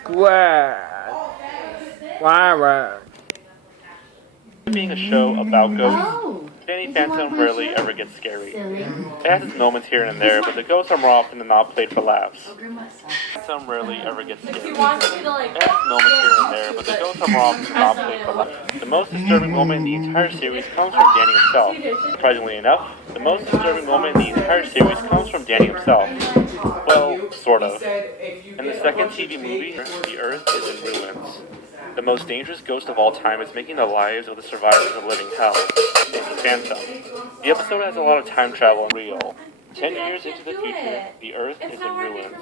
Square. Wow. Being a show about ghosts, Danny Phantom rarely ever gets scary. It has its moments here and there, but the ghosts are more often than not played for laughs. Phantom rarely ever gets scary. It has its moments here and there, but the ghosts are more often than not played for laughs. The most disturbing moment in the entire series comes from Danny himself. Surprisingly enough, the most disturbing moment in the entire series comes from Danny himself. Well, sort of. In the second TV movie, the Earth is in ruins. The most dangerous ghost of all time is making the lives of the survivors of living hell, Danny Phantom. The episode has a lot of time travel and real. 10 years into the future, the Earth is in ruins.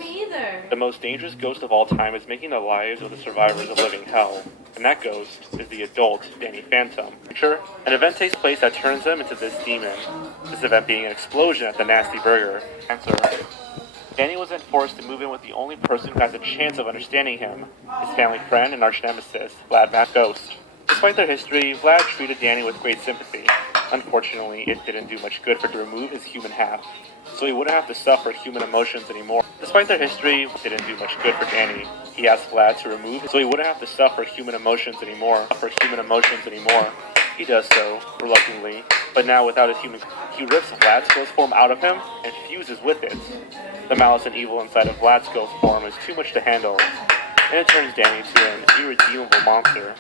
The most dangerous ghost of all time is making the lives of the survivors of living hell, and that ghost is the adult Danny Phantom. Sure, an event takes place that turns him into this demon. This event being an explosion at the Nasty Burger. Answer. Danny was then forced to move in with the only person who has a chance of understanding him, his family friend and arch nemesis, Vlad Matt Ghost. Despite their history, Vlad treated Danny with great sympathy. Unfortunately, it didn't do much good for him to remove his human half, so he wouldn't have to suffer human emotions anymore. Despite their history, it didn't do much good for Danny. He asked Vlad to remove it, so he wouldn't have to suffer human emotions anymore. He does so, reluctantly, but now without his human, he rips Vlad's ghost form out of him and fuses with it. The malice and evil inside of Vlad's ghost form is too much to handle, and it turns Danny into an irredeemable monster.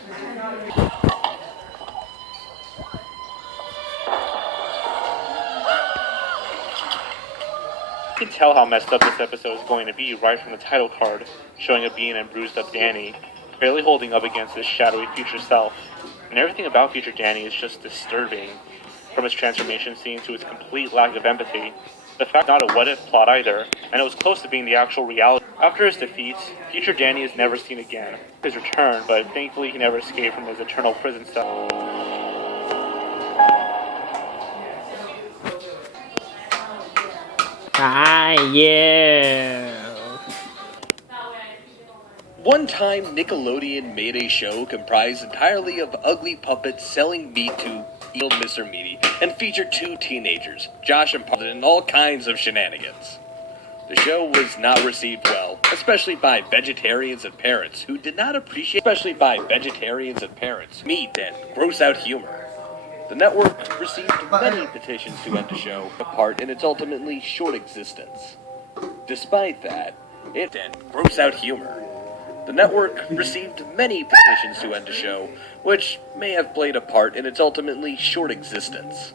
You can tell how messed up this episode is going to be right from the title card, showing a beaten and bruised up Danny, barely holding up against his shadowy future self. And everything about future Danny is just disturbing, from his transformation scene to his complete lack of empathy. The fact not a what-if plot either, and it was close to being the actual reality. After his defeats, future Danny is never seen again. His return, but thankfully he never escaped from his eternal prison cell. Yeah. One time, Nickelodeon made a show comprised entirely of ugly puppets selling meat to evil Mr. Meaty and featured two teenagers, Josh and Paul, in all kinds of shenanigans. The show was not received well, especially by vegetarians and parents who did not appreciate meat and gross out humor. The network received many petitions to end the show, apart in its ultimately short existence. Despite that, it and gross out humor. The network received many petitions to end the show, which may have played a part in its ultimately short existence.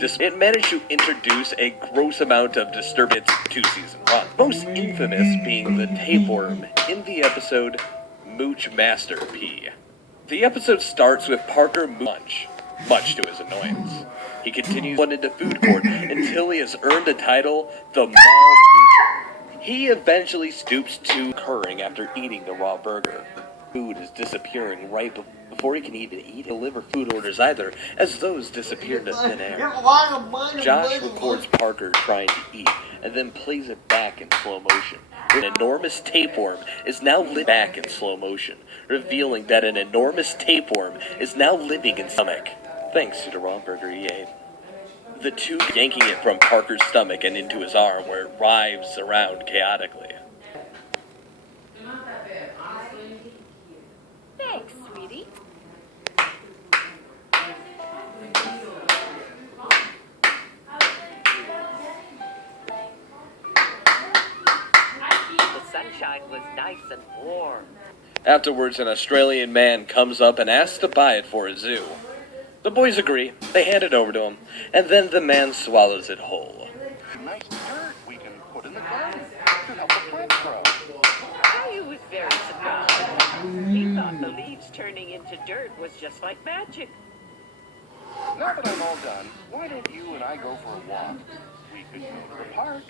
It managed to introduce a gross amount of disturbance to season 1, most infamous being the tapeworm in the episode Mooch Master P. The episode starts with Parker lunch, much to his annoyance. He continues on into food court until he has earned the title the Mall Moocher. He eventually stoops to occurring after eating the raw burger. Food is disappearing right before he can even eat or deliver food orders either, as those disappear into thin air. Josh records Parker trying to eat, and then plays it back in slow motion. An enormous tapeworm is now lit back in slow motion, revealing that an enormous tapeworm is now living in his stomach, thanks to the raw burger he ate. The two yanking it from Parker's stomach and into his arm, where it writhes around chaotically. Thanks, sweetie. The sunshine was nice and warm. Afterwards, an Australian man comes up and asks to buy it for a zoo. The boys agree, they hand it over to him, and then the man swallows it whole. Nice dirt we can put in the garden to help the plants grow. Caillou was very surprised. He thought the leaves turning into dirt was just like magic. Now that I'm all done, why don't you and I go for a walk? We could go to the park